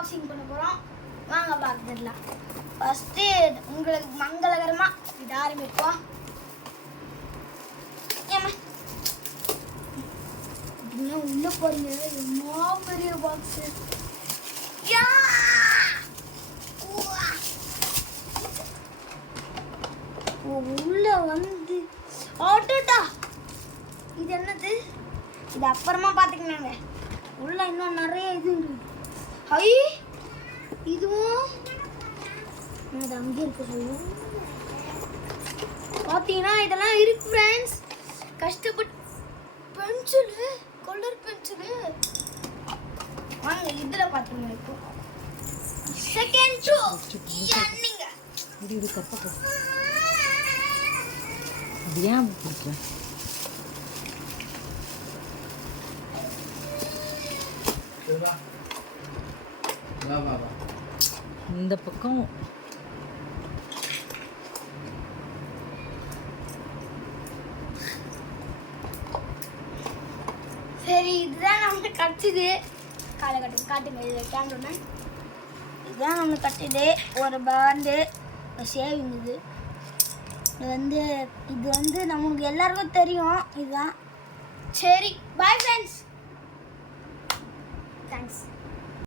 Unboxing பண்ண போகிறோம். வாங்க பார்த்துடலாம். ஃபஸ்ட்டு உங்களுக்கு மங்களகரமாக இது ஆரம்பிப்போம். ஏமா இன்னும் உள்ளே போறீங்க, எம்மா பெரிய பாக்ஸு. உள்ள வந்து ஆட்டோட்டா இது என்னது? இது அப்புறமா பார்த்துக்கணுங்க. உள்ள இன்னும் நிறைய இது இருக்கு. ஹை இதுவும் அது அங்கே இருக்கு. பார்த்தீங்கன்னா இதெல்லாம் இருக்கு ஃப்ரெண்ட்ஸ். கஷ்டப்பட்டு பென்சிலு, கலர் பென்சிலு. வாங்க இதில் பார்த்துங்க. இப்போ செகண்ட் ஷோ என்னங்க இது கப்பா இது ஏன் பிடிச்ச இந்த பக்கம் சரி இதுதான் நமக்கு கிடச்சிது. காட்டுங்க இதில் கேண்டோன்னு இதுதான் நம்மளுக்கு கட்டுது. ஒரு பேண்டு சேவிங் இது வந்து நமக்கு எல்லாருக்கும் தெரியும். இதுதான். சரி பாய் ஃப்ரெண்ட்ஸ். தேங்க்ஸ்.